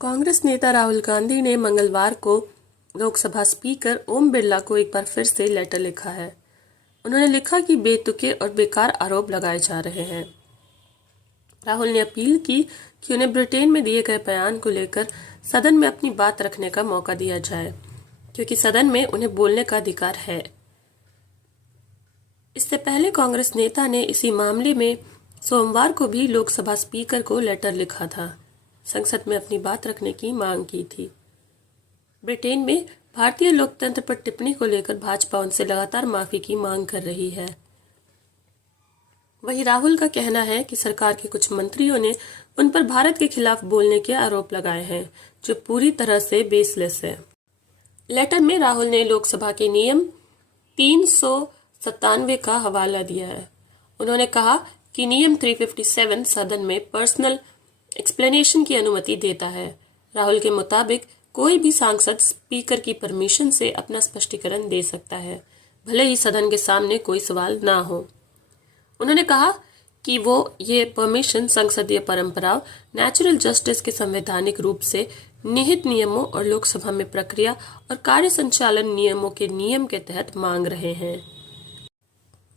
कांग्रेस नेता राहुल गांधी ने मंगलवार को लोकसभा स्पीकर ओम बिरला को एक बार फिर से लेटर लिखा है। उन्होंने लिखा कि बेतुके और बेकार आरोप लगाए जा रहे हैं। राहुल ने अपील की कि उन्हें ब्रिटेन में दिए गए बयान को लेकर सदन में अपनी बात रखने का मौका दिया जाए, क्योंकि सदन में उन्हें बोलने का अधिकार है। इससे पहले कांग्रेस नेता ने इसी मामले में सोमवार को भी लोकसभा स्पीकर को लेटर लिखा था, संसद में अपनी बात रखने की मांग की थी। ब्रिटेन में भारतीय लोकतंत्र पर टिप्पणी को लेकर भाजपा उनसे लगातार माफी की मांग कर रही है। वहीं राहुल का कहना है कि सरकार के कुछ मंत्रियों ने उन पर भारत के खिलाफ बोलने के आरोप लगाए हैं, जो पूरी तरह से बेसलेस है। लेटर में राहुल ने लोकसभा के नियम 397 का हवाला दिया है। उन्होंने कहा कि नियम 357 सदन में पर्सनल एक्सप्लेनेशन की अनुमति देता है। राहुल के मुताबिक कोई भी सांसद स्पीकर की परमिशन से अपना स्पष्टीकरण दे सकता है, भले ही सदन के सामने कोई सवाल ना हो। उन्होंने कहा कि वो ये परमिशन संसदीय परंपराओं, नेचुरल जस्टिस के संवैधानिक रूप से निहित नियमों और लोकसभा में प्रक्रिया और कार्य संचालन नियमों के नियम के तहत मांग रहे हैं।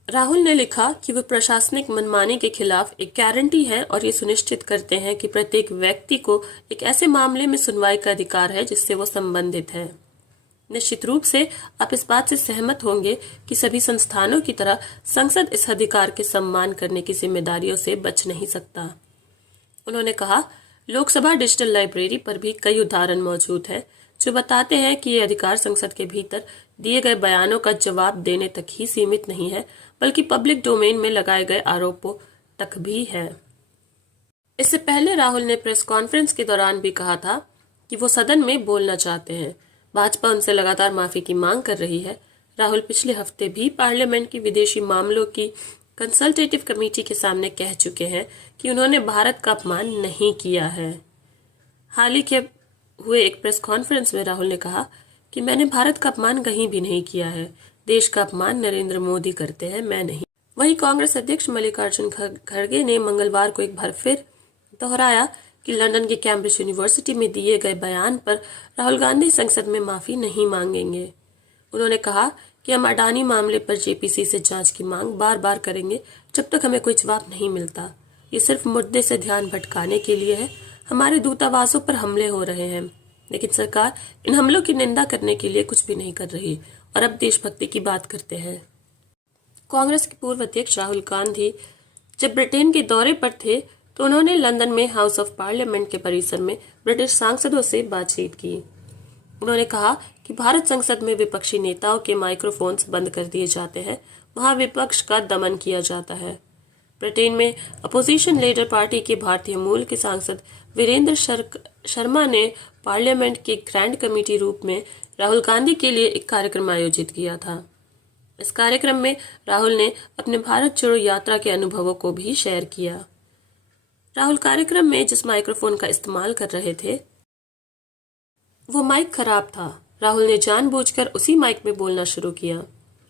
राहुल ने लिखा कि वे प्रशासनिक मनमानी के खिलाफ एक गारंटी है और ये सुनिश्चित करते हैं कि प्रत्येक व्यक्ति को एक ऐसे मामले में सुनवाई का अधिकार है जिससे वो संबंधित है। निश्चित रूप से आप इस बात से सहमत होंगे कि सभी संस्थानों की तरह संसद इस अधिकार के सम्मान करने की जिम्मेदारियों से बच नहीं सकता। उन्होंने कहा, लोकसभा डिजिटल लाइब्रेरी पर भी कई उदाहरण मौजूद हैं जो बताते हैं कि ये अधिकार संसद के भीतर दिए गए बयानों का जवाब देने तक ही सीमित नहीं है, बल्कि पब्लिक डोमेन में लगाए गए आरोपों तक भी है। इससे पहले राहुल ने प्रेस कॉन्फ्रेंस के दौरान भी कहा था कि वो सदन में बोलना चाहते हैं। भाजपा उनसे लगातार माफी की मांग कर रही है। राहुल पिछले हफ्ते भी पार्लियामेंट की विदेशी मामलों की कंसल्टेटिव कमेटी के सामने कह चुके हैं कि उन्होंने भारत का अपमान नहीं किया है। हाल ही के हुए एक प्रेस कॉन्फ्रेंस में राहुल ने कहा कि मैंने भारत का अपमान कहीं भी नहीं किया है। देश का अपमान नरेंद्र मोदी करते हैं, मैं नहीं। वहीं कांग्रेस अध्यक्ष मल्लिकार्जुन खड़गे ने मंगलवार को एक बार फिर दोहराया कि लंदन के कैम्ब्रिज यूनिवर्सिटी में दिए गए बयान पर राहुल गांधी संसद में माफी नहीं मांगेंगे। उन्होंने कहा कि हम अडानी मामले पर जेपीसी से जांच की मांग बार बार करेंगे जब तक हमें कोई जवाब नहीं मिलता। ये सिर्फ मुद्दे से ध्यान भटकाने के लिए है। हमारे दूतावासों पर हमले हो रहे हैं, लेकिन सरकार इन हमलों की निंदा करने के लिए कुछ भी नहीं कर रही और अब देशभक्ति की बात करते हैं। कांग्रेस के पूर्व अध्यक्ष राहुल गांधी जब ब्रिटेन के दौरे पर थे तो उन्होंने लंदन में हाउस ऑफ पार्लियामेंट के परिसर में ब्रिटिश सांसदों से बातचीत की। उन्होंने कहा कि भारत संसद में विपक्षी नेताओं के माइक्रोफोन्स बंद कर दिए जाते हैं, वहां विपक्ष का दमन किया जाता है। ब्रिटेन में अपोजिशन लीडर पार्टी के भारतीय मूल के सांसद वीरेंद्र शर्मा ने पार्लियामेंट के ग्रैंड कमेटी रूप में राहुल गांधी के लिए एक कार्यक्रम आयोजित किया था। इस कार्यक्रम में राहुल ने अपने भारत जोड़ो यात्रा के अनुभवों को भी शेयर किया। राहुल कार्यक्रम में जिस माइक्रोफोन का इस्तेमाल कर रहे थे वो माइक खराब था। राहुल ने जानबूझकर उसी माइक में बोलना शुरू किया।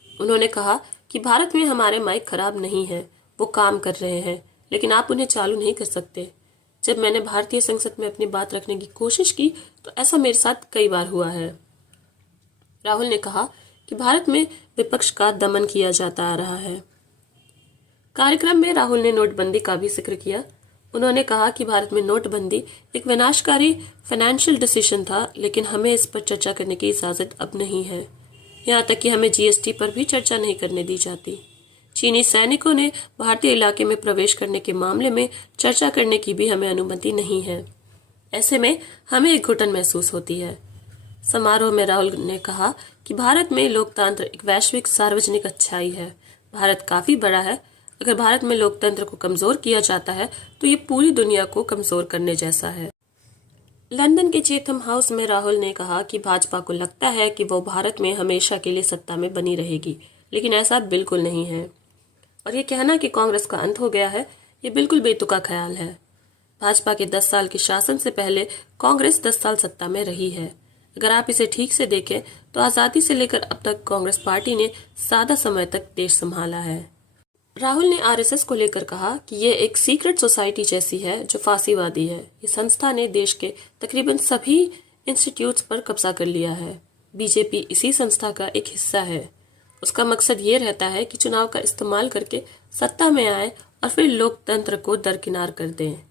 उन्होंने कहा कि भारत में हमारे माइक खराब नहीं है, वो काम कर रहे हैं, लेकिन आप उन्हें चालू नहीं कर सकते। जब मैंने भारतीय संसद में अपनी बात रखने की कोशिश की तो ऐसा मेरे साथ कई बार हुआ है। राहुल ने कहा कि भारत में विपक्ष का दमन किया जाता आ रहा है। कार्यक्रम में राहुल ने नोटबंदी का भी जिक्र किया। उन्होंने कहा कि भारत में नोटबंदी एक विनाशकारी फाइनेंशियल डिसीजन था, लेकिन हमें इस पर चर्चा करने की इजाजत अब नहीं है। यहाँ तक कि हमें जीएसटी पर भी चर्चा नहीं करने दी जाती। चीनी सैनिकों ने भारतीय इलाके में प्रवेश करने के मामले में चर्चा करने की भी हमें अनुमति नहीं है। ऐसे में हमें एक घुटन महसूस होती है। समारोह में राहुल ने कहा कि भारत में लोकतंत्र एक वैश्विक सार्वजनिक अच्छाई है। भारत काफी बड़ा है। अगर भारत में लोकतंत्र को कमजोर किया जाता है तो ये पूरी दुनिया को कमजोर करने जैसा है। लंदन के चेथम हाउस में राहुल ने कहा कि भाजपा को लगता है कि वो भारत में हमेशा के लिए सत्ता में बनी रहेगी, लेकिन ऐसा बिल्कुल नहीं है। और ये कहना कि कांग्रेस का अंत हो गया है, ये बिल्कुल बेतुका ख्याल है। भाजपा के 10 साल के शासन से पहले कांग्रेस 10 साल सत्ता में रही है। अगर आप इसे ठीक से देखें तो आजादी से लेकर अब तक कांग्रेस पार्टी ने ज्यादा समय तक देश संभाला है। राहुल ने आरएसएस को लेकर कहा कि ये एक सीक्रेट सोसाइटी जैसी है जो फांसीवादी है। ये संस्था ने देश के तकरीबन सभी इंस्टीट्यूट्स पर कब्जा कर लिया है। बीजेपी इसी संस्था का एक हिस्सा है। उसका मकसद ये रहता है कि चुनाव का इस्तेमाल करके सत्ता में आए और फिर लोकतंत्र को दरकिनार कर दें।